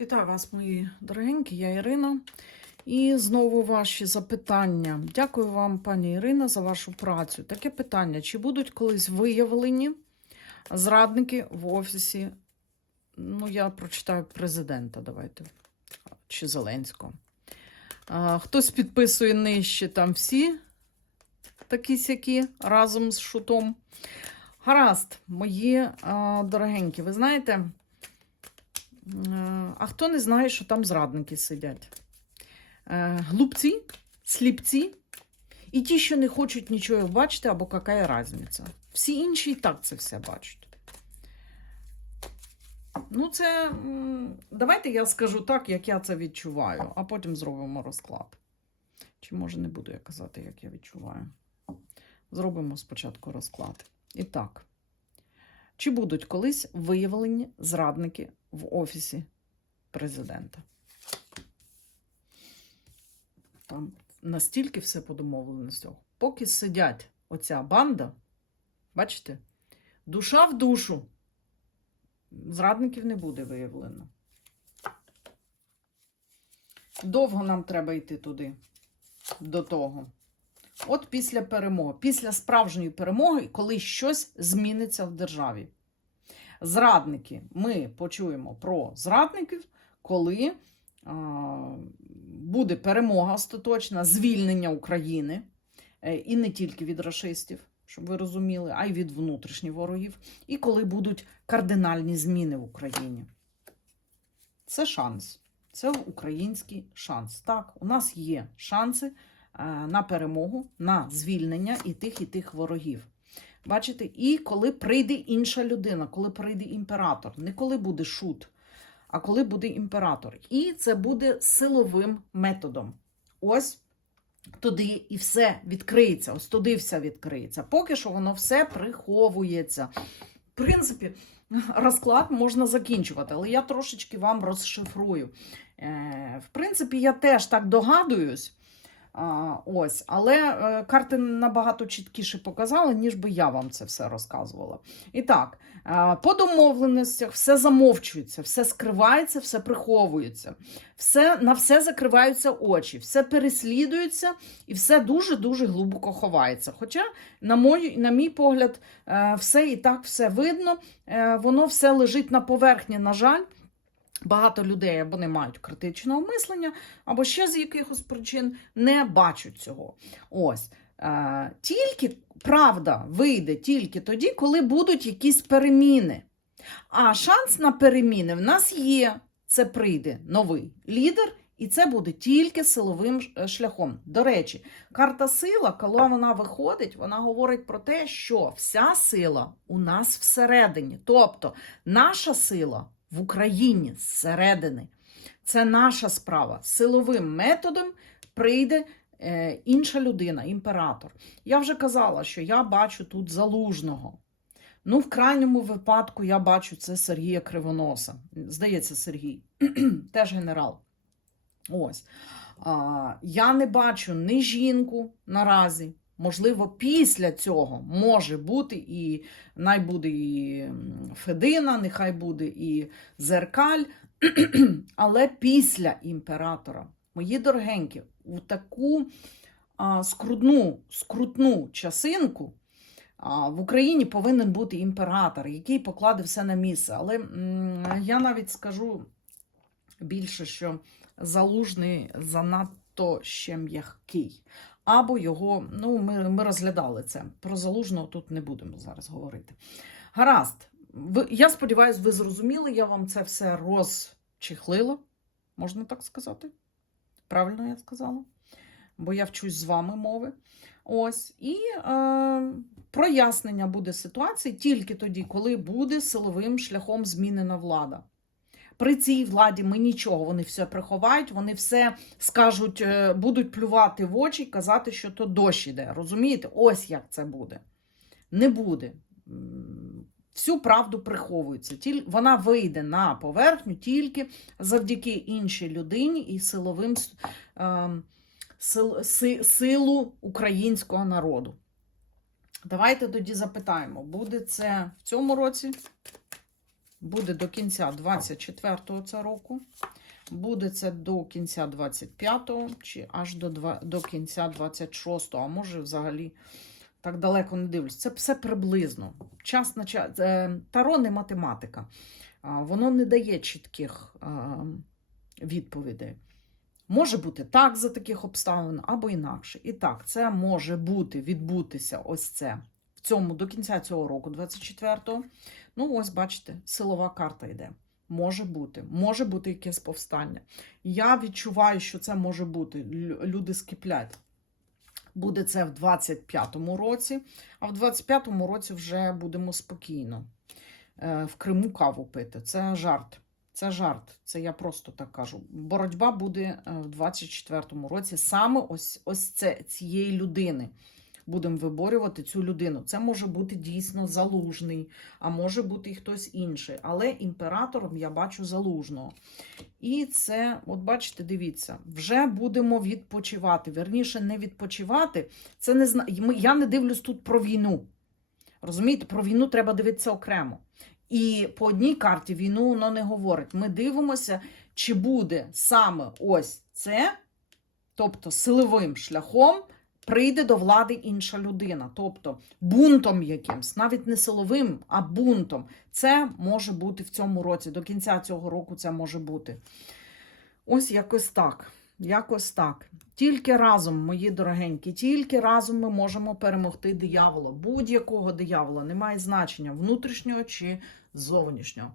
Вітаю вас, мої дорогенькі, я Ірина. І знову ваші запитання. Дякую вам, пані Ірина, за вашу працю. Таке питання: чи будуть колись виявлені зрадники в офісі? Ну, я прочитаю президента, давайте, чи Зеленського. А, хтось підписує нижче там всі такі сякі разом з шутом. Гаразд, мої а, дорогенькі, ви знаєте. А хто не знає, що там зрадники сидять? Е, Глупці, сліпці і ті, що не хочуть нічого бачити, або яка різниця. Всі інші і так це все бачать. Ну, це. Давайте я скажу так, як я це відчуваю, а потім зробимо розклад. Чи може не буду я казати, як я відчуваю? Зробимо спочатку розклад. І так. Чи будуть колись виявлені зрадники в офісі президента? Там настільки все по домовленостях. Поки сидять оця банда, бачите, душа в душу, зрадників не буде виявлено. Довго нам треба йти туди, до того. От після перемоги, після справжньої перемоги, коли щось зміниться в державі. Зрадники. Ми почуємо про зрадників, коли буде перемога остаточна, звільнення України, е, і не тільки від расистів, щоб ви розуміли, а й від внутрішніх ворогів, і коли будуть кардинальні зміни в Україні. Це шанс. Це український шанс. Так, у нас є шанси е, на перемогу, на звільнення і тих, і тих ворогів. Бачите, і коли прийде інша людина, коли прийде імператор, не коли буде шут, а коли буде імператор. І це буде силовим методом. Ось туди і все відкриється. Ось туди все відкриється. Поки що воно все приховується. В принципі, розклад можна закінчувати, але я трошечки вам розшифрую. Е, В принципі, я теж так догадуюсь. Ось, але е, карти набагато чіткіше показали, ніж би я вам це все розказувала. І так, е, по домовленостях все замовчується, все скривається, все приховується, все, на все закриваються очі, все переслідується і все дуже-дуже глибоко ховається. Хоча, на, мой, на мій погляд, е, все і так все видно, воно все лежить на поверхні, на жаль. Багато людей або не мають критичного мислення, або ще з якихось причин не бачать цього. Ось. Е, тільки правда вийде тільки тоді, коли будуть якісь переміни. А шанс на переміни в нас є. Це прийде новий лідер, і це буде тільки силовим е, шляхом. До речі, карта сила, коли вона виходить, вона говорить про те, що вся сила у нас всередині. Тобто наша сила в Україні зсередини. Це наша справа. Силовим методом прийде е, інша людина, імператор. Я вже казала, що я бачу тут залужного. Ну, в крайньому випадку я бачу це Сергія Кривоноса. Здається, Сергій, теж генерал. Ось. А, я не бачу ні жінку наразі. Можливо, після цього може бути і най буде і Федина, нехай буде і Зеркаль, але після імператора, мої дорогенькі, у таку а, скрутну, скрутну часинку а, в Україні повинен бути імператор, який покладе все на місце. Але м, я навіть скажу більше, що залужний занадто ще м'який. Або його, ну, ми, ми розглядали це. Про залужного тут не будемо зараз говорити. Гаразд, ви, я сподіваюся, ви зрозуміли, я вам це все розчехлила, можна так сказати? Правильно я сказала? Бо я вчусь з вами мови. Ось. І е, прояснення буде ситуації тільки тоді, коли буде силовим шляхом змінена влада. При цій владі ми нічого, вони все приховають, вони все скажуть, е, будуть плювати в очі і казати, що то дощ іде. Розумієте? Ось як це буде. Не буде. Всю правду приховується. Вона вийде на поверхню тільки завдяки іншій людині і силовим ем, сил, силу українського народу. Давайте тоді запитаємо, буде це в цьому році Буде до кінця 24-го це року. Буде це до кінця 25-го чи аж до, два- до кінця 26-го, а може взагалі так далеко не дивлюсь. Це все приблизно. Час на час. Е, Таро не математика. Воно не дає чітких е, відповідей. Може бути так за таких обставин, або інакше. І так, це може бути, відбутися ось це цьому до кінця цього року, 24-го. Ну, ось бачите, силова карта йде. Може бути, може бути якесь повстання. Я відчуваю, що це може бути. Люди скиплять. Буде це в 25-му році, а в 25-му році вже будемо спокійно е, в Криму каву пити. Це жарт. Це жарт. Це я просто так кажу. Боротьба буде е, в 24-му році саме ось, ось це, цієї людини. Будемо виборювати цю людину. Це може бути дійсно залужний, а може бути і хтось інший. Але імператором я бачу залужного. І це, от бачите, дивіться, вже будемо відпочивати. Верніше, не відпочивати. Це не зна... Я не дивлюсь тут про війну. Розумієте, про війну треба дивитися окремо. І по одній карті війну воно не говорить. Ми дивимося, чи буде саме ось це, тобто силовим шляхом, прийде до влади інша людина. Тобто бунтом якимсь, навіть не силовим, а бунтом. Це може бути в цьому році. До кінця цього року це може бути. Ось якось так. Якось так. Тільки разом, мої дорогенькі, тільки разом ми можемо перемогти диявола. Будь-якого диявола, немає значення внутрішнього чи зовнішнього.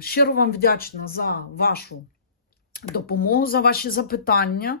Щиро вам вдячна за вашу допомогу, за ваші запитання.